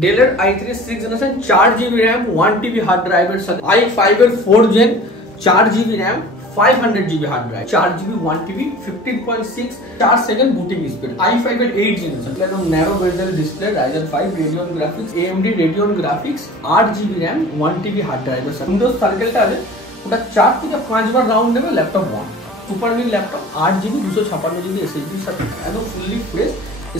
ডেলের i3 6 generation 4GB RAM 1TB hard ড্রাইভের সাথে i5 এর 4 gen 4GB RAM 500GB hard drive 4GB 1TB 15.6 4 second booting speed i5 এর 8 generation একদম narrow bezel display Ryzen 5 Radeon graphics AMD Radeon graphics 8GB RAM 1TB hard ড্রাইভের সাথে Windows সার্কেলটা আছে ওটা 4 থেকে 5 বার রাউন্ড নেবে laptop 1 super mean laptop 8GB 256GB SSD এর সাথে একদম fully fresh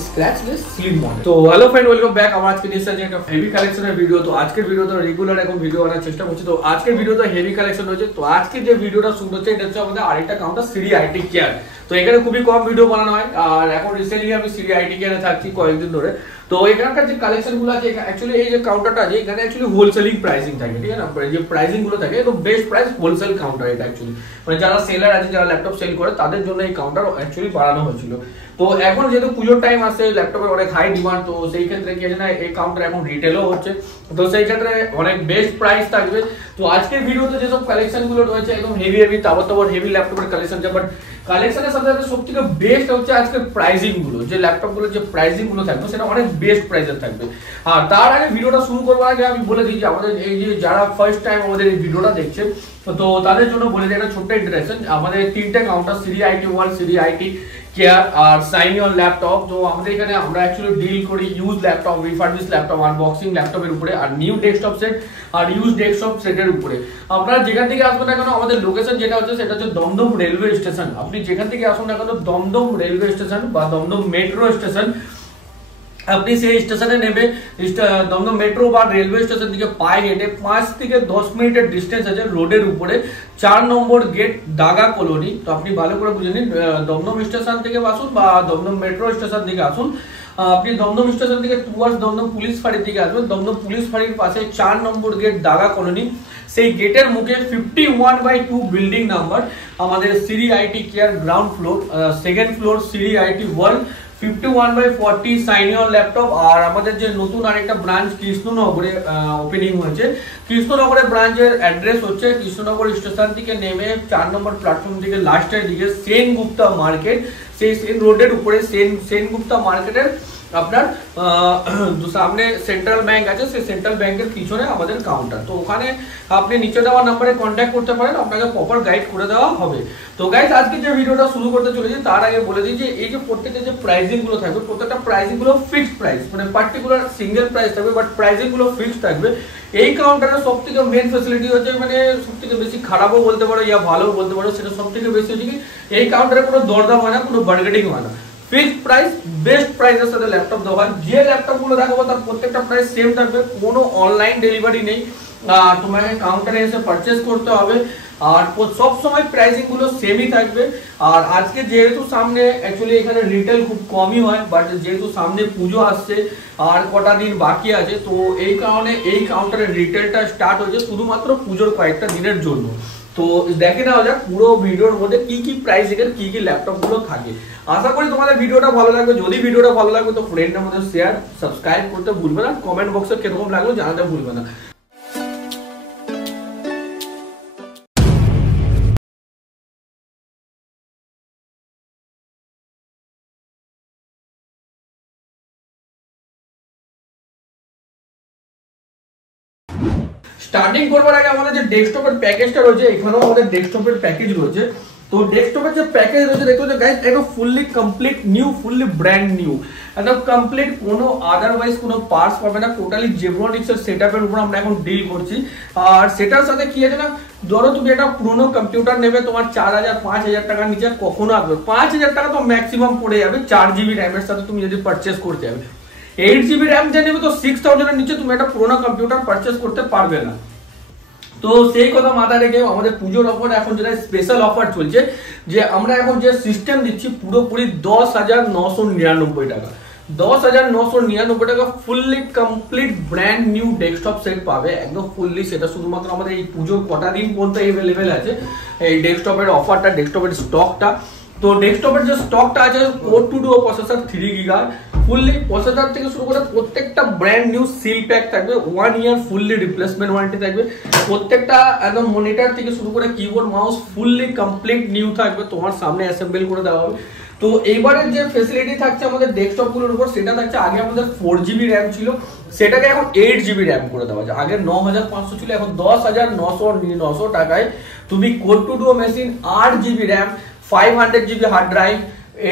scratchless slim model. তো হ্যালো ফ্রেন্ড, ওয়েলকাম ব্যাক। আমার আজকে নিয়ে এসেছি একটা হেভি কালেকশনের ভিডিও। তো আজকের ভিডিওতে রেগুলার এখন ভিডিও আনার চেষ্টা করছি। তো আজকের ভিডিওতে হেভি কালেকশন হয়েছে। তো আজকে যে ভিডিওটা শুট হচ্ছে এটা হচ্ছে আমাদের আরেকটা কাউন্টার সিরি আইটি কেয়ার। তো এখানে খুবই কম ভিডিও বানানো হয় আর এখন রিসেন্টলি আমি সিরি আইটি কেয়ারে থাকছি কয়েকদিন ধরে। তো এখানকার যে কালেকশন গুলো আছে অ্যাকচুয়ালি এই যে কাউন্টারটা আছে এখানে অ্যাকচুয়ালি হোলসেলিং প্রাইসিং থাকে, ঠিক আছে না? যে প্রাইসিং গুলো থাকে একদম বেস্ট প্রাইস হোলসেল কাউন্টার এটা অ্যাকচুয়ালি, মানে যারা সেলার আছে যারা ল্যাপটপ সেল করে তাদের জন্য এই কাউন্টার অ্যাকচুয়ালি বানানো হয়েছিল। তো এখন যেহেতু পুজোর টাইম আসছে ল্যাপটপের অনেক হাই ডিমান্ড, তো সেই ক্ষেত্রে কি আছে না এই কাউন্টার এখন রিটেলও হচ্ছে, তো সেই ক্ষেত্রে অনেক বেস্ট প্রাইস থাকবে। তো আজকের ভিডিওতে যেসব কালেকশন গুলো রয়েছে একদম হেভি তাবড় হেভি ল্যাপটপের কালেকশন আছে, বাট কালেকশনের সাথে সাথে সবথেকে বেস্ট হচ্ছে আজকের প্রাইসিং গুলো, যে ল্যাপটপ গুলো যে প্রাইসিং গুলো থাকবে সেটা অনেক বেস্ট প্রাইসের থাকবে। আর তার আগে ভিডিওটা শুরু করবার আগে আমি বলে দিই যে আমাদের এই যে যারা ফার্স্ট টাইম আমাদের এই ভিডিওটা দেখছেন তো তাদের জন্য বলে দিই একটা ছোট্ট ইন্ট্রোডাকশন। আমাদের তিনটে counter Shri IT world, Shri IT care আর সাইন অন ল্যাপটপ। তো আমাদের এখানে আমরা অ্যাকচুয়ালি ডিল করি use laptop, refurbish laptop, unboxing ল্যাপটপের উপরে আর নিউ ডেস্কটপ সেট আর ইউজ ডেস্কটপ সেটের উপরে। আপনারা যেখান থেকে আসবেন না কেন আমাদের লোকেশন যেটা হচ্ছে সেটা হচ্ছে দমদম রেলওয়ে স্টেশন। আপনি যেখান থেকে আসুন না কেন দমদম রেলওয়ে স্টেশন বা দমদম মেট্রো স্টেশন, আপনি সেই স্টেশনে নেবে দমদম মেট্রো বা রেলওয়ে স্টেশন থেকে পায়ে হেঁটে 5 থেকে 10 মিনিটের ডিস্টেন্স আছে রোডের উপরে 4 নম্বর গেট দাগা কলোনি। তো আপনি ভালো করে বুঝে নিন, দমদম স্টেশন থেকে আসুন বা দমদম মেট্রো স্টেশন থেকে আসুন, আপনি দমদম স্টেশন থেকে টুয়ার্ডস দমদম পুলিশ ফাঁড়ির দিকে আসবেন। দমদম পুলিশ ফাঁড়ির পাশে 4 নম্বর গেট দাগা কলোনি, সেই গেটের মুখে 51/2 বিল্ডিং নাম্বার আমাদের Siri IT care ground floor, second floor Siri IT world 51/40 sign on laptop. আর আমাদের যে নতুন আরেকটা ব্রাঞ্চ কৃষ্ণনগরে ওপেনিং হয়েছে, কৃষ্ণনগরের ব্রাঞ্চের অ্যাড্রেস হচ্ছে কৃষ্ণনগর স্টেশন থেকে নেমে 4 নম্বর প্ল্যাটফর্ম থেকে লাস্টের দিকে সেনগুপ্তা মার্কেট, সেই সেন রোডের উপরে সেনগুপ্তা মার্কেটের আপনার সামনে সেন্ট্রাল ব্যাংক আছে, সেই সেন্ট্রাল ব্যাংকের পিছনে আমাদের কাউন্টার। তো ওখানে আপনি নিচে দেওয়া নাম্বারে কন্ট্যাক্ট করতে পারেন, আপনাকে প্রপার গাইড করে দেওয়া হবে। তো গাইজ আজকে যে ভিডিওটা শুরু করতে চলেছি তার আগে বলে দিই যে এই যে প্রত্যেকটা যে প্রাইসিং গুলো থাকবে প্রত্যেকটা প্রাইসিং গুলো ফিক্সড প্রাইস, মানে পার্টিকুলার সিঙ্গেল প্রাইস থাকবে বাট প্রাইসিং গুলো ফিক্সড থাকবে। এই কাউন্টারের সব থেকে মেন ফ্যাসিলিটি হচ্ছে, মানে সব থেকে বেশি খারাপও বলতে পারো ইয়া ভালো বলতে পারো, সেটা সব থেকে বেশি হচ্ছে কি এই কাউন্টারে কোনো দরদাম হয় না, কোনো বার্গেনিং হয় না, ফিক্সড প্রাইস বেস্ট প্রাইসের সাথে ল্যাপটপ দেওয়া হয়। যে ল্যাপটপ গুলো দেখাবো তার প্রত্যেকটা প্রাইস সেম থাকবে, কোনো অনলাইন ডেলিভারি নেই, তোমাকে কাউন্টারে এসে পারচেস করতে হবে আর সব সময় প্রাইসিং গুলো সেমই থাকবে। আর আজকে যেহেতু সামনে অ্যাকচুয়ালি এখানে রিটেল খুব কমই হয়, বাট যেহেতু সামনে পুজো আসছে আর কটা দিন বাকি আছে, তো এই কারণে এই কাউন্টারের রিটেলটা স্টার্ট হয়েছে শুধুমাত্র পুজোর কয়েকটা দিনের জন্য। তো দেখে নেওয়া যাক পুরো ভিডিওর মধ্যে কি কি প্রাইসিংয়ের কি কি ল্যাপটপ গুলো থাকে। আশা করি তোমাদের ভিডিওটা ভালো লাগবে। যদি ভিডিওটা ভালো লাগবে তো ফ্রেন্ডের মধ্যে শেয়ার সাবস্ক্রাইব করতে ভুলবে না, কমেন্ট বক্সে কিরকম লাগলো জানাতে ভুলবে না। স্টার্টিং করবার আগে আমাদের যে ডেস্কটপের প্যাকেজটা রয়েছে, এখানেও আমাদের ডেস্কটপের প্যাকেজ রয়েছে। তো ডেস্কটপের যে প্যাকেজ রয়েছে দেখো যে গাইস একদম fully complete new, fully brand new, একদম কমপ্লিট, কোনো আদারওয়াইজ কোনো পার্টস পাবে না, টোটালি জেব্রনিক্সের সেটআপের উপর আমরা এখন ডিল করছি। আর সেটার সাথে কি আছে না, ধরো তুমি একটা পুরোনো কম্পিউটার নেবে, তোমার 4000-5000 টাকার নিচে কখনো আসবে, 5000 টাকা তো ম্যাক্সিমাম পড়ে যাবে 4GB র্যামের সাথে তুমি যদি পারচেস করতে যাবে। 8GB র্যাম যে নেবে তো 6000 এর নিচে তুমি একটা পুরোনো কম্পিউটার পারচেস করতে পারবে না। তো সেই কথা মাথায় রেখে আমাদের পুজোর অফার এখন যেটা স্পেশাল অফার চলছে, যে আমরা এখন যে সিস্টেম দিচ্ছি পুরোপুরি 10,999 টাকা, 10,999 টাকা fully complete brand new desktop set পাবে একদম ফুললি। সেটা শুধুমাত্র আমাদের এই পুজোর কটা দিন পর্যন্ত অ্যাভেলেবেল আছে এই ডেস্কটপের অফারটা, ডেস্কটপের স্টকটা। তো ডেস্কটপের যে স্টকটা আছে core 2 duo processor 3 giga fully, processor থেকে শুরু করে প্রত্যেকটা ব্র্যান্ড নিউ সিল প্যাক থাকবে, 1 ইয়ার ফুললি রিপ্লেসমেন্ট ওয়ারেন্টি থাকবে, প্রত্যেকটা একদম মনিটর থেকে শুরু করে keyboard mouse fully complete new থাকবে, তোমার সামনে অ্যাসেম্বল করে দেওয়া হবে। তো এইবারের যে ফেসিলিটি থাকছে আমাদের ডেস্কটপ গুলোর উপর সেটা থাকছে, আগে আমাদের 4GB র্যাম ছিল, সেটাকে এখন 8GB র্যাম করে দেওয়া যায়। আগে 9500 ছিল, এখন 10,999 টাকায় তুমি core two duo machine, 8GB RAM, 500GB hard drive,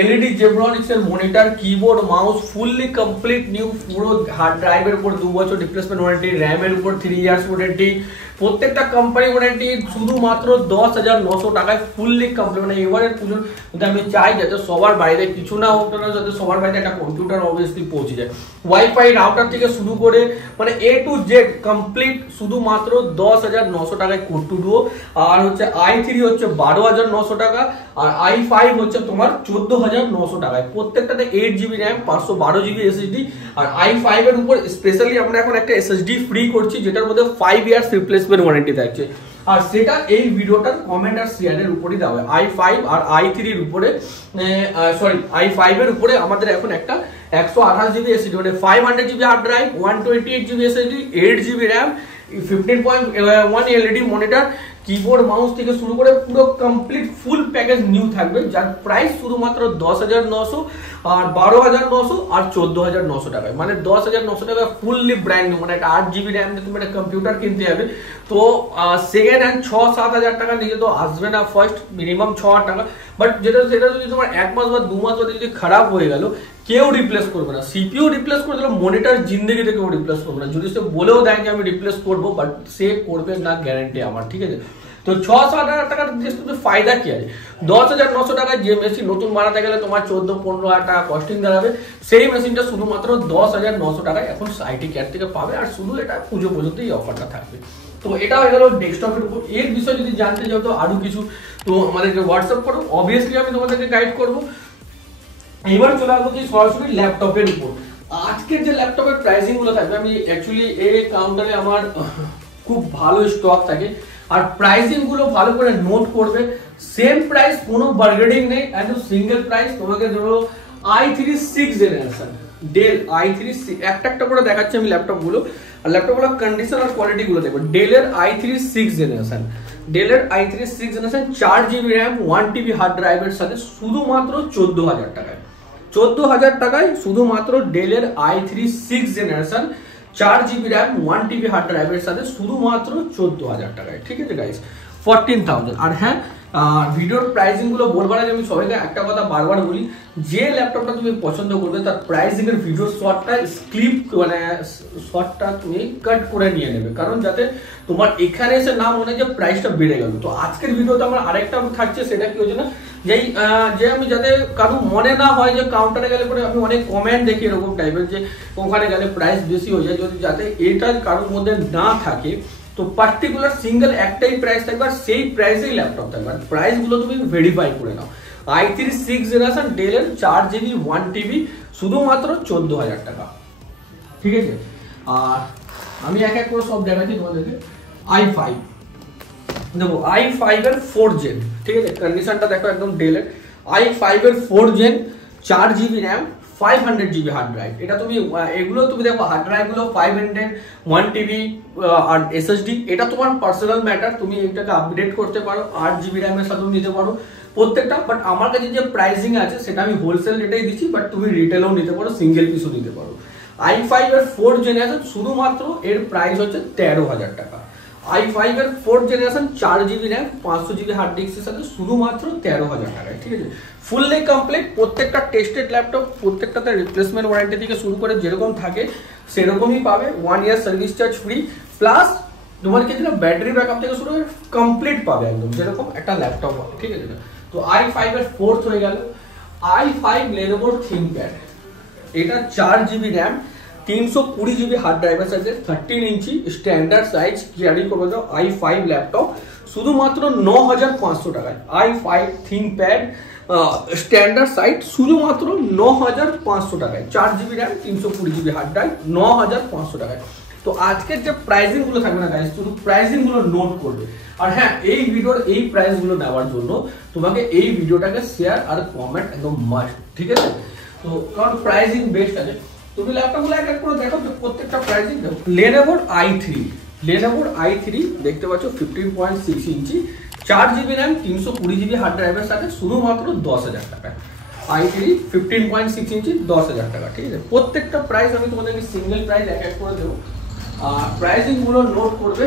LED Zebronics এর monitor, keyboard, mouse, fully complete new, পুরো হার্ড ড্রাইভের উপর 2 বছর রিপ্লেসমেন্ট ওয়ারেন্টি, র্যামের উপর 3 ইয়ার্স ওয়ারেন্টি, প্রত্যেকটা কোম্পানি ওয়ারেন্টি, শুধুমাত্র 10,900 টাকায় ফুললি কমপ্লিট। মানে এবারের পুজোর মধ্যে আমি চাই যাতে সবার বাইরে কিছু না হোক না, যাতে সবার বাইরে একটা কম্পিউটার অবভিয়াসলি পৌঁছে যায়, ওয়াইফাই রাউটার থেকে শুরু করে মানে A to Z কমপ্লিট, শুধুমাত্র 10,900 টাকায় কোর টু ডুও। আর হচ্ছে i3 হচ্ছে 12,900 টাকা, আর i5 হচ্ছে তোমার 14,900 টাকায়। প্রত্যেকটাতে 8GB র্যাম, 512GB SSD, আর i5 এর উপর স্পেশালি আমরা এখন একটা SSD ফ্রি করছি, যেটার মধ্যে 5 ইয়ার্স রিপ্লেসমেন্ট ওয়ারেন্টি থাকছে। আর সেটা এই ভিডিওটার কমেন্ট আর শেয়ারের উপরই দেওয়া হয়। i5 আর i3 এর উপরে i5 এর উপরে আমাদের এখন একটা 128GB SSD, মানে 500GB hard drive, 128GB SSD, 8GB RAM, 15.1 LED monitor, keyboard, mouse থেকে শুরু করে পুরো কমপ্লিট ফুল প্যাকেজ নিউ থাকবে, যার প্রাইস শুধুমাত্র 10,900, আর 12,900 আর 14,900 টাকায়। মানে 10,900 টাকা ফুললি ব্র্যান্ড নিউ, মানে একটা 8GB র্যাম দিয়ে তুমি একটা কম্পিউটার কিনতে যাবে। তো সেকেন্ড হ্যান্ড 6-7 হাজার টাকা নিয়ে তো আসবে না, ফার্স্ট মিনিমাম 6,000 টাকা। বাট সেটা যদি তোমার 1 মাস বা 2 মাস যদি খারাপ হয়ে গেল, কেউ রিপ্লেস করবে না। সিপিইউ রিপ্লেস করে দিল, মনিটর জিন্দেগিতে কেউ রিপ্লেস করবে না। যদি সে বলেও দেয় যে আমি রিপ্লেস করবো, বাট সে করবে না, গ্যারান্টি আমার, ঠিক আছে। তো 6-7 হাজার টাকার ফায়দা কি আছে? 10,900 টাকায় যে মেশিন নতুন বানাতে গেলে তোমার 14-15 হাজার টাকা কস্টিং দাঁড়াবে, সেই মেশিনটা শুধুমাত্র 10,900 টাকায় এখন আইটি কেয়ার থেকে পাবে। আর শুধু এটা পুজো পর্যন্ত এই অফারটা থাকবে। তো এটা হয়ে গেল ডেস্কটপের উপর। এর বিষয়ে যদি জানতে চাও তো আরো কিছু, তো আমাদেরকে হোয়াটসঅ্যাপ করো, অবভিয়াসলি আমি তোমাদেরকে গাইড করবো। এবার চলে আসবো সরাসরি ল্যাপটপের উপর। আজকের যে ল্যাপটপের প্রাইসিং গুলো থাকবে, আমি অ্যাকচুয়ালি এই কাউন্টারে আমার খুব ভালো স্টক থাকে, আর প্রাইসিং গুলো ভালো করে নোট করবে। সেম প্রাইস, কোনো বার্গেনিং নেই, একদম সিঙ্গেল প্রাইস। তোমাকে ধরো i3 6th generation del i3 একটা করে দেখাচ্ছি আমি ল্যাপটপ গুলো, আর ল্যাপটপ গুলো কন্ডিশন আর কোয়ালিটি গুলো দেখো। ডেলের i3 6th জেনারেশন, ডেলের i3 6th generation, 4GB RAM, 1TB hard ড্রাইভের সাথে শুধুমাত্র 14,000 টাকায়। 14,000 টাকায় শুধুমাত্র ডেলের i3 6th generation, 4GB RAM, 1TB hard ড্রাইভের সাথে শুধুমাত্র 14,000 টাকায়, ঠিক আছে গাইস, 14,000। আর হ্যাঁ, ভিডিওর প্রাইসিং গুলো বলবার আগে আমি সবাইকে একটা কথা বারবার বলি, যে ল্যাপটপটা তুমি পছন্দ করবে তার প্রাইসিং এর ভিডিও শর্টটা স্ক্রিপ, মানে শর্টটা তুমি কাট করে নিয়ে নেবে, কারণ যাতে তোমার এখানে এসে না মনে যে প্রাইসটা বেড়ে গেল। তো আজকের ভিডিওতে আমার আরেকটা থাকছে, সেটা কি হচ্ছে না, যে আমি যাতে কারো মনে না হয় যে কাউন্টারে গেলে পরে আমি অনেক কমেন্ট দেখি এরকম টাইপের যে ওখানে গেলে প্রাইস বেশি হয়ে যায়, যদি যাতে এটা কারোর মধ্যে না থাকে, তো পার্টিকুলার সিঙ্গেল একটাই প্রাইস থাকবে, আর সেই প্রাইসেই ল্যাপটপ থাকবে। আর প্রাইস গুলো তুমি ভেরিফাই করে নাও। i3 6th জেনারেশন ডেলের 4GB 1TB শুধুমাত্র 14,000 টাকা, ঠিক আছে। আর আমি এক এক করে সব দেখাচ্ছি তোমাদেরকে। i5 দেখো, i5 এর 4th জেন, ঠিক আছে, কন্ডিশনটা দেখো একদম ডেলের। i5 এর 4th gen, 4GB RAM, 500GB hard drive. এটা তুমি এগুলো তুমি দেখো, হার্ড ড্রাইভ গুলো 500, 1TB আর SSD, এটা তোমার পার্সোনাল ম্যাটার, তুমি এটাকে আপডেট করতে পারো, 8GB র্যামের সাথেও নিতে পারো প্রত্যেকটা। বাট আমার কাছে যে প্রাইসিং আছে সেটা আমি হোলসেল রেটেই দিচ্ছি, বাট তুমি রিটেলও নিতে পারো, সিঙ্গেল পিসও নিতে পারো। i5 এর 4th জেনারেশন শুধুমাত্র এর প্রাইস হচ্ছে 13,000 টাকা। i5 এর 4th generation, 4GB RAM, 500GB hard ডিস্কের সাথে শুধুমাত্র 13,000 টাকায়, ঠিক আছে। ফুললি কমপ্লিট, প্রত্যেকটা টেস্টেড ল্যাপটপ, প্রত্যেকটাতে রিপ্লেসমেন্ট ওয়ারেন্টি থেকে শুরু করে যেরকম থাকে সেরকমই পাবে। 1 year service charge free, plus তোমার কি ব্যাটারি ব্যাকআপ থেকে শুরু করে কমপ্লিট পাবে একদম যেরকম একটা ল্যাপটপ হবে, ঠিক আছে। তো i5 এর 4th হয়ে গেল। i5 Lenovo ThinkPad, এটা 4GB র্যাম, 320GB হার্ড ড্রাইভের সাথে 13 ইঞ্চি স্ট্যান্ডার্ড সাইজ ক্যারি করবে দাও i5 ল্যাপটপ শুধুমাত্র 9,500 টাকায়। i5 ThinkPad স্ট্যান্ডার্ড সাইজ শুধুমাত্র 9,500 টাকায়, 4GB RAM, 320GB hard drive, 9,500 টাকায়। তো আজকের যে প্রাইসিং গুলো থাকবে না গাইস, শুধু প্রাইসিং গুলো নোট করবে। আর হ্যাঁ, এই ভিডিওর এই প্রাইস গুলো নেওয়ার জন্য তোমাকে এই ভিডিওটাকে শেয়ার আর কমেন্ট একদম মাস্ট, ঠিক আছে। তো কারণ প্রাইসিং বেস্ট আছে, তুমি ল্যাপটপগুলো এক এক করে দেখো, প্রত্যেকটা প্রাইসিং দেখো। Lenovo i3 দেখতে পাচ্ছ 15.6 ইঞ্চি, 4GB র্যাম, 320GB হার্ড ড্রাইভের সাথে শুধুমাত্র 10,000 টাকায়। i3 15.6 ইঞ্চি 10,000 টাকা, ঠিক আছে। প্রত্যেকটা প্রাইস আমি তোমাদেরকে সিঙ্গেল প্রাইস এক এক করে দেবো, প্রাইসিং গুলো নোট করবে।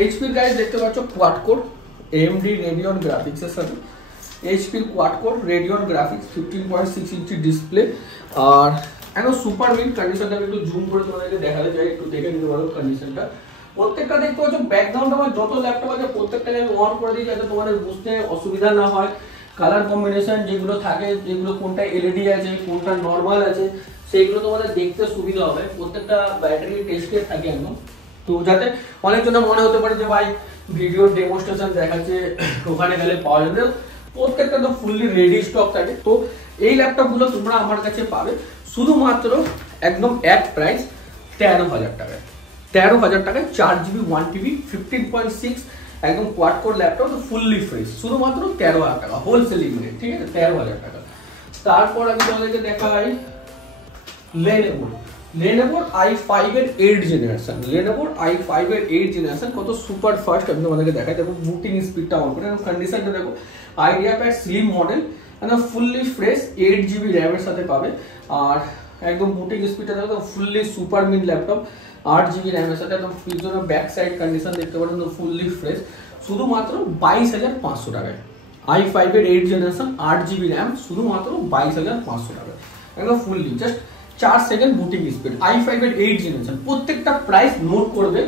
এইচপি গাইস দেখতে পাচ্ছ quad core AMD Radeon graphics এর সাথে, HP quad core Radeon graphics 15.6 inch display, আর একদম সুপার মিড কন্ডিশনটা আমি একটু জুম করে তোমাদেরকে দেখাতে চাই, একটু দেখে নিতে পারো কন্ডিশনটা। প্রত্যেকটা দেখতে পাচ্ছ ব্যাকগ্রাউন্ড আমার যত ল্যাপটপ আছে প্রত্যেকটাকে আমি অন করে দিই যাতে তোমাদের বুঝতে অসুবিধা না হয়। কালার কম্বিনেশন যেগুলো থাকে, যেগুলো কোনটা এলইডি আছে কোনটা নর্মাল আছে সেইগুলো তোমাদের দেখতে সুবিধা হবে। প্রত্যেকটা ব্যাটারি টেস্টেড থাকে একদম, তো যাতে অনেকজনের মনে হতে পারে যে ভাই ভিডিও ডেমোস্ট্রেশন দেখাচ্ছে ওখানে গেলে পাওয়া যাবে, প্রত্যেকটা তো ফুললি রেডি স্টক থাকে। তো এই ল্যাপটপগুলো তোমরা আমার কাছে পাবে শুধুমাত্র একদম এক প্রাইস 13,000 টাকায়। 13,000 টাকায় 4GB 1TB 15.6 একদম quad core laptop fully fresh, শুধুমাত্র 13,000 টাকা হোলসেলিং রেট, ঠিক আছে 13,000 টাকা। তারপর আমি তোমাদেরকে দেখাই Lenovo i5 এর 8 জেনারেশন, Lenovo i5 এর 8 জেনারেশন কত সুপার ফাস্ট আমি তোমাদেরকে দেখাই। দেখো বুটিং স্পিডটা অন করে, কন্ডিশনটা দেখো, IdeaPad স্লিম মডেল, মানে ফুললি ফ্রেশ 8GB RAM এর সাথে পাবে, আর একদম বুটিং স্পিডটা দেখো fully super mid laptop 8GB RAM এর সাথে, একদম পিছনে ব্যাক সাইড কন্ডিশন দেখতে পাচ্ছ ফুললি ফ্রেশ, শুধুমাত্র 22,500 টাকায়। i5 এর 8 জেনারেশন 8GB RAM শুধুমাত্র 22,500 টাকায়, একদম fully just 4 second booting speed, i5 এর 8 জেনারেশন। প্রত্যেকটা প্রাইস নোট করবে,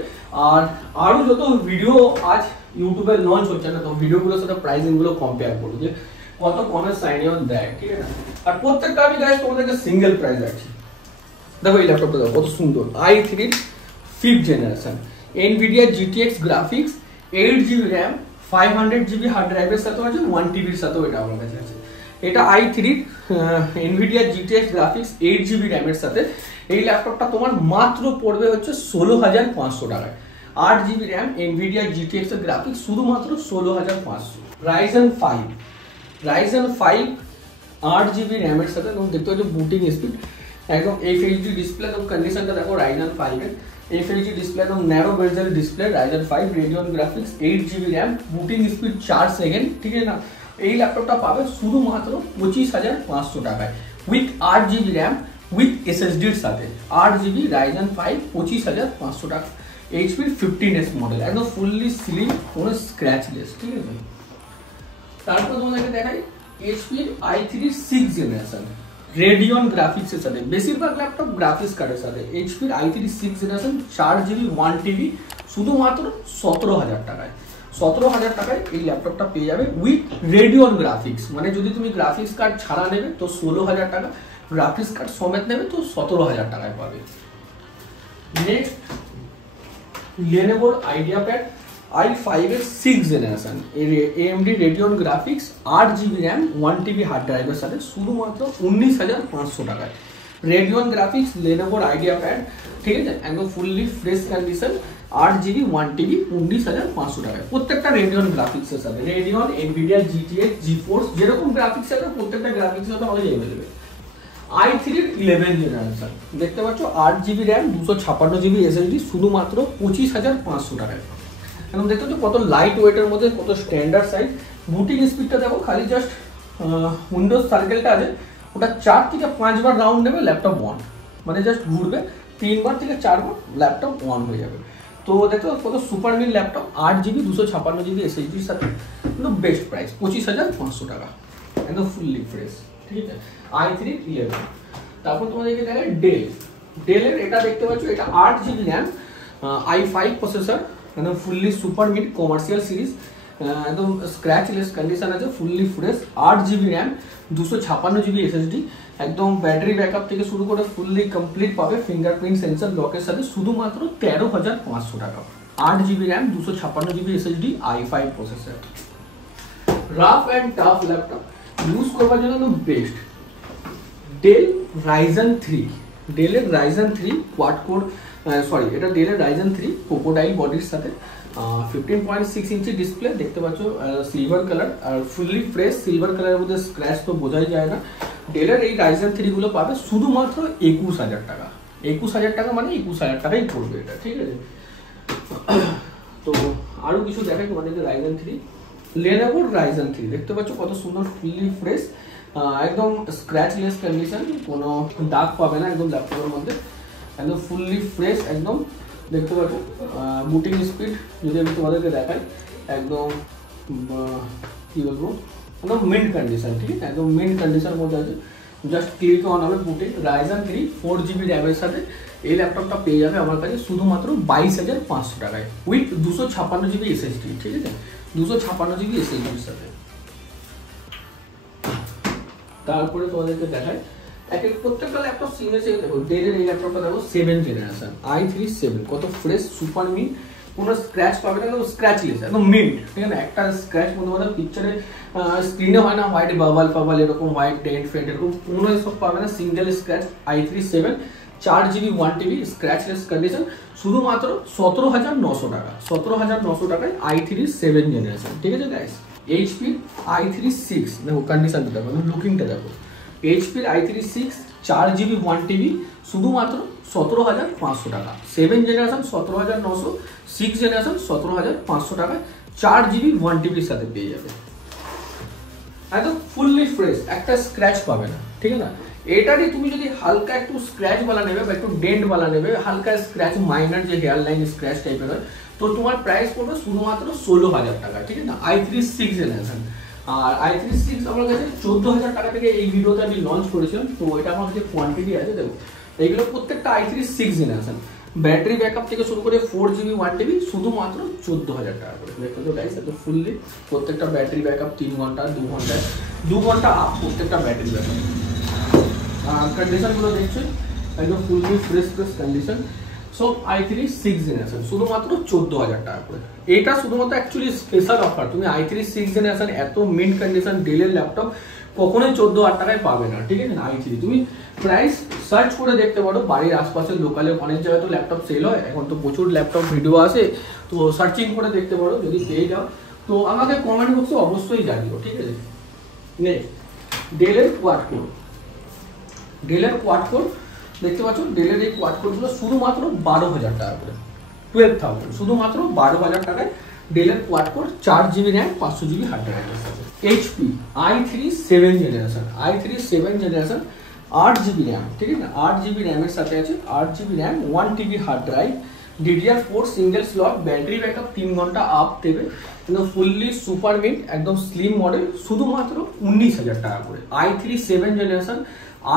আর আরো যত ভিডিও আজ ইউটিউবে লঞ্চ হচ্ছে না, তো ভিডিওগুলোর সাথে প্রাইসিং গুলো কম্পেয়ার করবে যে কত কমে সাইন অন দেয়, ঠিক আছে। আর প্রত্যেকটা আমি গাইস তোমাদেরকে সিঙ্গেল প্রাইস রাখছি। দেখো এই ল্যাপটপটা দেখো কত সুন্দর, i3 5th generation NVIDIA GTX graphics 8GB RAM 500GB hard ড্রাইভের সাথে আছে, 1TB এর সাথেও এটা আমার কাছে আছে। এটা i3 NVIDIA GTX graphics 8GB RAM এর সাথে এই ল্যাপটপটা তোমার মাত্র পড়বে হচ্ছে 16,500 টাকায়। 8GB RAM NVIDIA GTX এর গ্রাফিক্স শুধুমাত্র 16,500। Ryzen 5 8GB RAM এর সাথে, এবং দেখতে পাচ্ছ বুটিং স্পিড একদম FHD ডিসপ্লে, এবং কন্ডিশনটা দেখো Ryzen 5 এর FHD ডিসপ্লে, একদম narrow bezel display, Ryzen 5 Radeon graphics 8GB RAM, booting speed 4 second, ঠিক আছে না। এই ল্যাপটপটা পাবে শুধুমাত্র 25,500 টাকায় with 8GB RAM with SSD এর সাথে, 8GB Ryzen 5 25,500 টাকা। HP 15S মডেল, একদম ফুললি স্লিম, কোনো স্ক্র্যাচলেস, ঠিক আছে। তারপর তোমাদেরকে দেখাই HP i3 6th generation Radeon graphics এর সাথে, বেশিরভাগ ল্যাপটপ গ্রাফিক্স কার্ডের সাথে। HP i3 6th generation 4GB 1TB শুধুমাত্র 17,000 টাকায়। 17,000 টাকায় এই ল্যাপটপটা পেয়ে যাবে উইথ Radeon গ্রাফিক্স, মানে যদি তুমি গ্রাফিক্স কার্ড ছাড়া নেবে তো 16,000 টাকা, গ্রাফিক্স কার্ড সমেত নেবে তো 17,000 টাকায় পাবে। নেক্সট Lenovo IdeaPad i5 এর 6th generation AMD Radeon graphics 8GB RAM 1TB hard ড্রাইভের সাথে শুধুমাত্র 19,500 টাকায়। Radeon গ্রাফিক্স Lenovo IdeaPad, ঠিক আছে, একদম fully fresh condition 8GB 1TB 19,500 টাকায়। প্রত্যেকটা Radeon গ্রাফিক্স এর সাথে, Radeon NVIDIA GTX GeForce যেরকম গ্রাফিক্স আছে প্রত্যেকটা গ্রাফিক্স সাথে আমাদের अवेलेबल। i3 11th জেনারেশন দেখতে পাচ্ছ 8GB RAM 256GB SSD শুধুমাত্র 25,500 টাকায়। এখন দেখতে পাচ্ছ কত লাইট ওয়েটের মধ্যে, কত স্ট্যান্ডার্ড সাইজ। বুটিং স্পিডটা দেখো, খালি জাস্ট উইন্ডোজ সার্কেলটা আছে ওটা 4 থেকে 5 বার রাউন্ড নেবে ল্যাপটপ অন, মানে জাস্ট ঘুরবে 3 বার থেকে 4 বার ল্যাপটপ অন হয়ে যাবে। তো দেখো কত super mid laptop 8GB 256GB SSD এর সাথে, কিন্তু বেস্ট প্রাইস 25,500 টাকা, একদম ফুললি ফ্রেশ, ঠিক আছে। i3 11। তারপর তোমাদেরকে দেখায় ডেলের এটা দেখতে পাচ্ছ, এটা 8GB RAM i5 প্রসেসর, একদম fully super mid commercial series, একদম স্ক্র্যাচলেস কন্ডিশন আছে, fully fresh 8GB RAM 256GB SSD, একদম ব্যাটারি ব্যাকআপ থেকে শুরু করে ফুললি কমপ্লিট পাবে ফিঙ্গারপ্রিন্ট সেন্সর লকের সাথে, শুধুমাত্র 13,500 টাকা। 8GB RAM 256GB SSD i5 processor. Rough and tough laptop use করবার জন্য বেস্ট ডেল Ryzen 3, ডেলের Ryzen 3 কোয়াড কোর, সরি এটা ডেলের Ryzen 3 ক্রোকোডাইল বডির সাথে 15.6 ইঞ্চি ডিসপ্লে দেখতে পাচ্ছ, সিলভার কালার, আর ফুললি ফ্রেশ সিলভার কালারের মধ্যে স্ক্র্যাচ তো বোঝাই যায় না। ডেলের এই Ryzen 3 গুলো পাবে শুধুমাত্র 21,000 টাকা। 21,000 টাকা মানে 21,000 টাকাই পড়বে এটা, ঠিক আছে। তো আরো কিছু দেখাই তোমাদেরকে Ryzen 3 Lenovo Ryzen 3 দেখতে পাচ্ছ কত সুন্দর, ফুললি ফ্রেশ, একদম স্ক্র্যাচলেস কন্ডিশন, কোনো দাগ পাবে না একদম ল্যাপটপের মধ্যে, একদম ফুললি ফ্রেশ একদম দেখতে পাচ্ছ। বুটিং স্পিড যদি আমি তোমাদেরকে দেখাই, একদম কি বলবো, একদম মিন্ট কন্ডিশন, ঠিক আছে, একদম মিন্ট কন্ডিশনের মধ্যে আছে। জাস্ট ক্লিক অন হবে বুটিং। Ryzen 3 4GB র্যামের সাথে এই ল্যাপটপটা পেয়ে যাবে আমার কাছে শুধুমাত্র 22,500 টাকায় উইথ 256GB SSD, ঠিক আছে, 256GB SSDর সাথে। তারপরে তোমাদেরকে দেখায় প্রত্যেকটা ল্যাপটপ সিঙ্গেল সিঙ্গেল। দেখো ডেলের এই ল্যাপটপটা দেখো 7th জেনারেশন i3 7, কত ফ্রেশ, সুপার মিন্ট, কোনো স্ক্র্যাচ পাবে না, একদম স্ক্র্যাচলেস, একদম মিন্ট, ঠিক আছে। একটা স্ক্র্যাচ মধ্যে পিকচারে স্ক্রিনে হয় না হোয়াইট বাবল ফাবল এরকম, হোয়াইট ডেন্ট ফেন্ট এরকম কোনো এসব পাবে না, single scratch. i3 7 4GB 1TB scratchless condition, শুধুমাত্র 17,900 টাকা, 17,900 টাকায় i3 7 জেনারেশন, ঠিক আছে গাইস। HP i3 6 দেখো কন্ডিশনটা দেখো, লুকিংটা দেখো। HP i3 6 4GB 1TB শুধুমাত্র 17,500 টাকা, 7 জেনারেশন 17,900, 6 জেনারেশন 17,500 টাকায় 4GB 1TBর সাথে পেয়ে যাবে, একদম ফুললি ফ্রেশ, একটা স্ক্র্যাচ পাবে না, ঠিক আছে না। এটারই তুমি যদি হালকা একটু স্ক্র্যাচ বালা নেবে বা একটু ডেন্ট বালা নেবে, হালকা স্ক্র্যাচ মাইনার যে হেয়ার লাইন স্ক্র্যাচ টাইপের হয়, তো তোমার প্রাইস পড়বে শুধুমাত্র 16,000 টাকা, ঠিক আছে না। i3 6 জেনারেশন, আর i3 6 আমার কাছে 14,000 টাকা থেকে এই ভিডিওতে আমি লঞ্চ করেছিলাম, তো এটা আমার কাছে কোয়ান্টিটি আছে দেখো। এইগুলো প্রত্যেকটা i3 6 জেনারেশন, ব্যাটারি ব্যাকআপ থেকে শুরু করে 4GB 1TB শুধুমাত্র 14,000 টাকা করে। দেখো তো গাইস, এত ফুললি প্রত্যেকটা ব্যাটারি ব্যাকআপ 3 ঘন্টা 2 ঘন্টা আপ প্রত্যেকটা ব্যাটারি ব্যাকআপ। কন্ডিশনগুলো দেখছো একদম fully fresh condition. So i3 6 generation শুধুমাত্র 14,000 টাকা করে। এটা শুধুমাত্র অ্যাকচুয়ালি স্পেশাল অফার, তুমি i3 6 জেনারেশন এত মিন্ট কন্ডিশন ডেলের ল্যাপটপ কখনোই 14,000 টাকায় পাবে না, ঠিক আছে না। i3 তুমি প্রাইস সার্চ করে দেখতে পারো, বাড়ির আশপাশের লোকালে অনেক জায়গায় তো ল্যাপটপ সেল হয়, এখন তো প্রচুর ল্যাপটপ ভিডিও আসে, তো সার্চিং করে দেখতে পারো, যদি পেয়ে যাও তো আমাকে কমেন্ট বক্সে অবশ্যই জানিও, ঠিক আছে। নেক্সট ডেলের কোয়াড কোর, ডেলের কোয়াড কোর দেখতে পাচ্ছ, ডেলের এই কোয়াড কোরগুলো শুধুমাত্র 12,000 টাকা করে, 12,000, শুধুমাত্র 12,000 টাকায় ডেলের quad core 4GB RAM 500GB hard ড্রাইভের সাথে। HP i3 7 generation, i3 7 generation 8GB RAM, ঠিক আছে না, 8GB র্যামের সাথে আছে 8GB RAM 1TB hard drive, DDR4 single slot, battery backup 3 ঘন্টা আপ দেবে, একদম ফুললি সুপার মিন্ট, একদম স্লিম মডেল, শুধুমাত্র 19,000 টাকা করে। i3 7 generation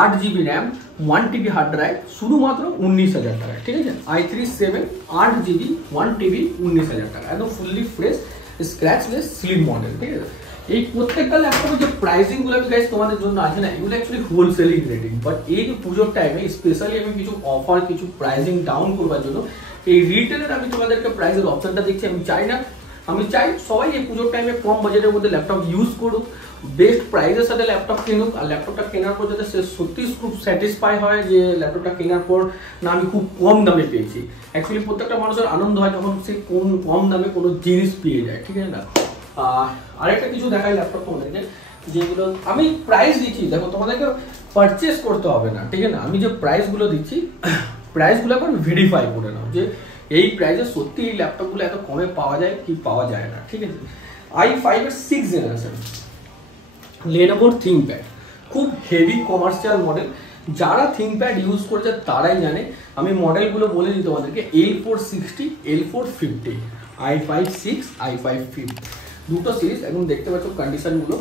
8GB RAM 1TB hard drive শুধুমাত্র 19,000 টাকা, ঠিক আছে। i3 7 8GB 1TB 19,000 টাকা, একদম fully fresh scratchless slim model, ঠিক আছে। এই প্রত্যেকটা ল্যাপটপের যে প্রাইসিং গুলো আমি গাইস তোমাদের জন্য আছে না, এগুলো অ্যাকচুয়ালি হোলসেলিং রেটিং, বাট এই যে পুজোর টাইমে স্পেশালি আমি কিছু অফার, কিছু প্রাইসিং ডাউন করবার জন্য এই রিটেলের আমি তোমাদেরকে প্রাইসের অপশনটা দিচ্ছি। আমি চাই সবাই এই পুজোর টাইমে কম বাজেটের মধ্যে ল্যাপটপ ইউজ করুক, বেস্ট প্রাইসের সাথে ল্যাপটপ কিনুক, আর ল্যাপটপটা কেনার পর যাতে সে সত্যি খুব স্যাটিসফাই হয় যে ল্যাপটপটা কেনার পর না আমি খুব কম দামে পেয়েছি। অ্যাকচুয়ালি প্রত্যেকটা মানুষের আনন্দ হয় যখন সে কম দামে কোনো জিনিস পেয়ে যায়, ঠিক আছে না। আরেকটা কিছু দেখাই ল্যাপটপ তোমাদেরকে, যেগুলো আমি প্রাইস দিচ্ছি, দেখো তোমাদেরকে পারচেস করতে হবে না, ঠিক আছে না। আমি যে প্রাইসগুলো দিচ্ছি, প্রাইসগুলো এখন ভেরিফাই করে নাও যে এই প্রাইসে সত্যি এই ল্যাপটপগুলো এত কমে পাওয়া যায় কি পাওয়া যায় না, ঠিক আছে। i5 এর 6 জেনারেশন Lenovo ThinkPad, খুব হেভি কমার্শিয়াল মডেল, যারা ThinkPad ইউজ করছে তারাই জানে। আমি মডেলগুলো বলে দিই তোমাদেরকে, L460, L450, i5 6, i5 50, দুটো সিরিজ এখন দেখতে পাচ্ছ কন্ডিশনগুলো।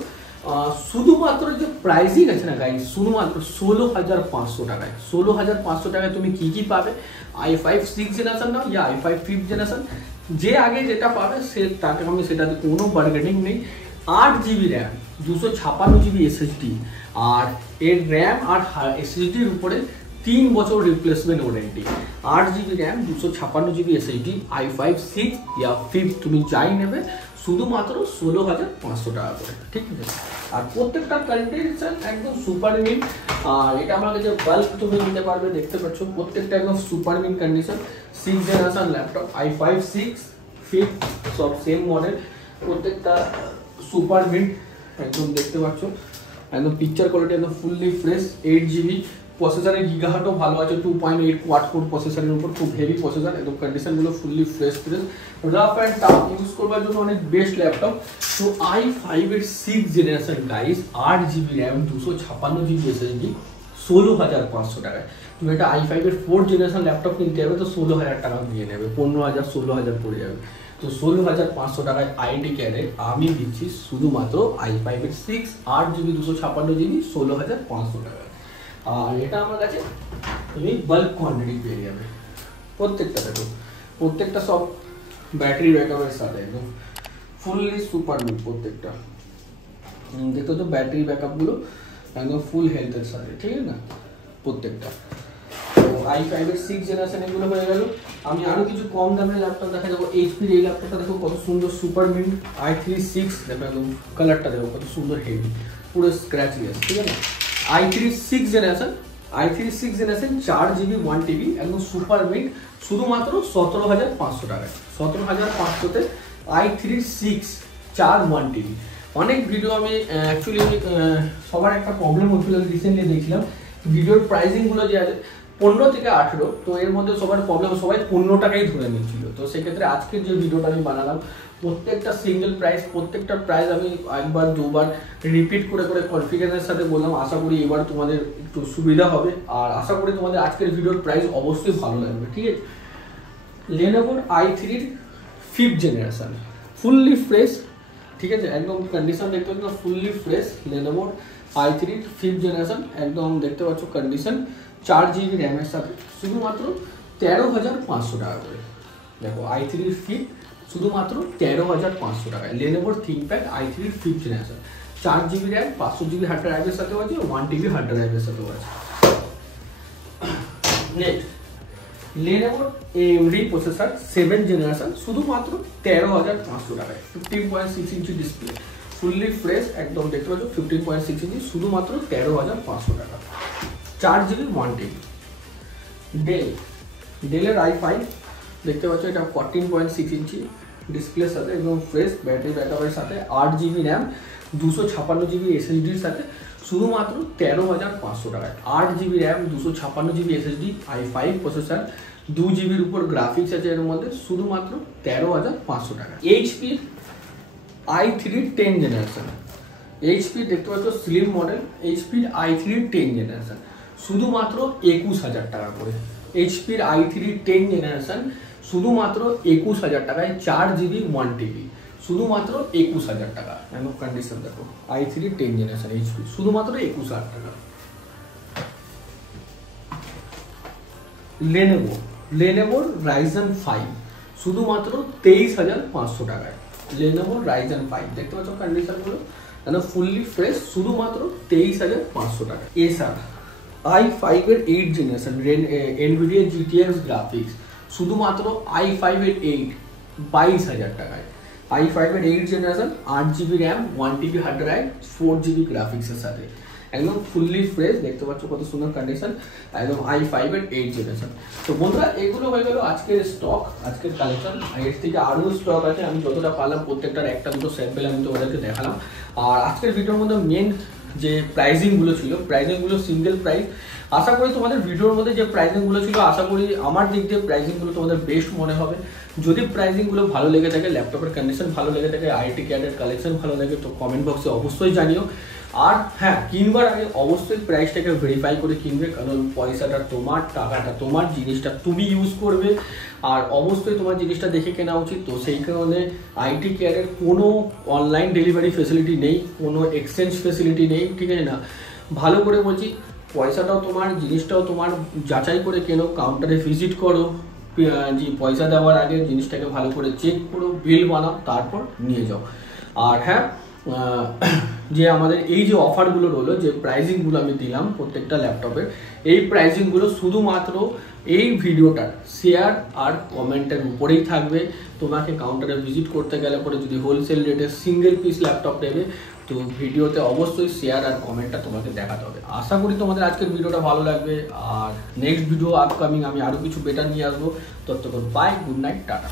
শুধুমাত্র যে প্রাইসিং আছে না গাইস, শুধুমাত্র 16,500 টাকায়, 16,500 টাকায় তুমি কি পাবে, i5 6 জেনারেশন নাও ইয়া i5 5th জেনারেশন, যে আগে যেটা পাবে সে তাকে আমি সেটাতে কোনো বার্গেনিং নেই। 8GB র্যাম 256GB SSD, আর এর র্যাম আর SSDর উপরে 3 বছর replacement warranty. 8GB RAM 256GB SSD, i5 6 ইয়া 5 তুমি যাই নেবে শুধুমাত্র 16,500 টাকা করে, ঠিক আছে। আর প্রত্যেকটা কন্ডিশন একদম সুপার মিন্ট, আর এটা আমার কাছে বাল্ক তুমি নিতে পারবে, দেখতে পাচ্ছ প্রত্যেকটা একদম super mint condition. 6 generation laptop, i5 6 5 সব সেম মডেল, প্রত্যেকটা সুপার মিন্ট একদম দেখতে পাচ্ছ, একদম পিকচার কোয়ালিটি একদম ফুললি ফ্রেশ। 8GB প্রসেসরের গিগাহার্টও ভালো আছে, 2.8 কোয়াড কোর প্রসেসরের উপর, খুব হেভি প্রসেসর, একদম কন্ডিশনগুলো fully fresh, rough and tough use করবার জন্য অনেক বেস্ট ল্যাপটপ। তো i5 এর 6th generation guys, 8GB RAM, 256GB SSD, 16,500 টাকায়। তুমি একটা i5 এর 4th জেনারেশন ল্যাপটপ কিনতে যাবে তো 16,000 টাকা দিয়ে নেবে, 15,000 16,000 পড়ে যাবে। তো 16,500 টাকায় আইটি ক্যারে আমি দিচ্ছি শুধুমাত্র i5 এর 6 8GB 256GB 16,500 টাকায়। আর এটা আমার কাছে তুমি বাল্ক কোয়ান্টিটি পেয়ে যাবে। প্রত্যেকটা দেখো, প্রত্যেকটা সব ব্যাটারি ব্যাকআপের সাথে একদম ফুললি সুপার গুড। প্রত্যেকটা দেখো তো ব্যাটারি ব্যাকআপগুলো একদম ফুল হেলথের সাথে, ঠিক আছে না প্রত্যেকটা। তো i5 এর 6 জেনারেশন এগুলো হয়ে গেল। আমি আরো কিছু কম দামের ল্যাপটপ দেখা যাবো। এইচপির এই ল্যাপটপটা দেখো কত সুন্দর সুপার মিন্ট i3 6, দেখো একদম কালারটা দেখো কত সুন্দর হেভি, পুরো স্ক্র্যাচলেস, ঠিক আছে। i3 6 জেনারেশন 4GB 1TB একদম সুপার মিন্ট, শুধুমাত্র 17,500 টাকায়। 17,500তে i3 6 4 1TB। অনেক ভিডিও আমি অ্যাকচুয়ালি সবার একটা প্রবলেম হচ্ছিল, রিসেন্টলি দেখছিলাম ভিডিওর প্রাইসিংগুলো যে আছে 15 থেকে 18, তো এর মধ্যে সবার প্রবলেম, সবাই 15 টাকাই ধরে নিচ্ছিল। তো সেক্ষেত্রে আজকের যে ভিডিওটা আমি বানালাম, প্রত্যেকটা সিঙ্গেল প্রাইস, প্রত্যেকটা প্রাইস আমি একবার দুবার রিপিট করে করে কনফিডেন্সের সাথে বললাম। আশা করি এবার তোমাদের একটু সুবিধা হবে, আর আশা করি তোমাদের আজকের ভিডিওর প্রাইস অবশ্যই ভালো লাগবে, ঠিক আছে। Lenovo i3 5th generation fully fresh, ঠিক আছে, একদম কন্ডিশন দেখতে পাচ্ছ fully fresh. Lenovo i3 5th generation একদম দেখতে পাচ্ছ কন্ডিশন, 4GB র্যামের সাথে, শুধুমাত্র 13,500 টাকা করে। দেখো i3 5 শুধুমাত্র 13,500 টাকায়। Lenovo ThinkPad i3 5th generation, 4GB RAM, 500GB hard ড্রাইভের সাথেও আছে, 1TB হার্ড ড্রাইভের সাথেও আছে। Next Lenovo AMD processor 7th generation, শুধুমাত্র 13,500 টাকায়। 15.6 ইঞ্চি ডিসপ্লে, ফুললি ফ্রেশ, একদম দেখতে পাচ্ছ 15.6 ইঞ্চি, শুধুমাত্র 13,500 টাকা। 4GB 1TB। ডেলের i5 দেখতে পাচ্ছ, এটা 14.6 ইঞ্চি ডিসপ্লের সাথে, একদম ফ্রেশ, ব্যাটারি ব্যাকআপের সাথে, 8GB র্যাম, 256GB SSDর সাথে, শুধুমাত্র 13,500 টাকায়। 8GB RAM, 256GB SSD, i5 processor, 2GBর উপর গ্রাফিক্স আছে এর মধ্যে, শুধুমাত্র 13,500 টাকা। HP i3 10 জেনারেশন, HP দেখতে পাচ্ছ slim model, HP i3 10 generation, শুধুমাত্র 21,000 টাকা করে। HP i3 10 জেনারেশন শুধুমাত্র 21,000 টাকায়, 4GB 1TB, শুধুমাত্র 21,000 টাকা। এমন কন্ডিশন দেখো, i3 10 জেনারেশন HP শুধুমাত্র 21,000 টাকা। Lenovo Ryzen 5 শুধুমাত্র 23,500 টাকায়। Lenovo Ryzen 5 দেখতে পাচ্ছ কন্ডিশনগুলো, মানে ফুললি ফ্রেশ, শুধুমাত্র 23,500 টাকা। Acer i5 এর 8th generation NVIDIA GTX graphics, শুধুমাত্র i5 এর 8 22,000 টাকায়। i5 এর 8th generation, 8GB RAM, 1TB hard drive, 4GB গ্রাফিক্সের সাথে, একদম ফুললি ফ্রেশ, দেখতে পাচ্ছ কত সুন্দর কন্ডিশন, একদম i5 এর 8th জেনারেশন। তো বন্ধুরা এগুলো হয়ে গেল আজকের স্টক, আজকের কালেকশন। এর থেকে আরও স্টক আছে, আমি যতটা পারলাম প্রত্যেকটার একটা দুটো স্যাম্পল আমি তোমাদেরকে দেখালাম। আর আজকের ভিডিওর মধ্যে মেন যে প্রাইজিংগুলো ছিল, প্রাইজিংগুলো সিঙ্গেল প্রাইস। আশা করি তোমাদের ভিডিওর মধ্যে যে প্রাইজিংগুলো ছিল, আশা করি আমার দিক দিয়ে প্রাইজিংগুলো তোমাদের বেস্ট মনে হবে। যদি প্রাইজিংগুলো ভালো লেগে থাকে, ল্যাপটপের কন্ডিশন ভালো লেগে থাকে, আইটি ক্যাডের কালেকশন ভালো লাগে, তো কমেন্ট বক্সে অবশ্যই জানিও। আর হ্যাঁ, কিনবার আগে অবশ্যই প্রাইসটাকে ভেরিফাই করে কিনবে, কারণ পয়সাটা তোমার, টাকাটা তোমার, জিনিসটা তুমি ইউজ করবে, আর অবশ্যই তোমার জিনিসটা দেখে কেনা উচিত। তো সেই কারণে আইটি কেয়ারের কোনো অনলাইন ডেলিভারি ফেসিলিটি নেই, কোনো এক্সচেঞ্জ ফেসিলিটি নেই, ঠিক আছে না। ভালো করে বলছি, পয়সাটাও তোমার, জিনিসটাও তোমার, যাচাই করে কেনো, কাউন্টারে ভিজিট করো, যে পয়সা দেওয়ার আগে জিনিসটাকে ভালো করে চেক করো, বিল বানাও, তারপর নিয়ে যাও। আর হ্যাঁ, যে আমাদের এই যে অফারগুলো রইলো, যে প্রাইজিংগুলো আমি দিলাম প্রত্যেকটা ল্যাপটপের, এই প্রাইজিংগুলো শুধুমাত্র এই ভিডিওটার শেয়ার আর কমেন্টের উপরেই থাকবে। তোমাকে কাউন্টারে ভিজিট করতে গেলে পরে যদি হোলসেল রেটে সিঙ্গেল পিস ল্যাপটপ নেবে, তো ভিডিওতে অবশ্যই শেয়ার আর কমেন্টটা তোমাকে দেখাতে হবে। আশা করি তোমাদের আজকের ভিডিওটা ভালো লাগবে। আর নেক্সট ভিডিও আপকামিং আমি আরও কিছু বেটার নিয়ে আসবো। ততক্ষণ বাই, গুড নাইট, টাটা।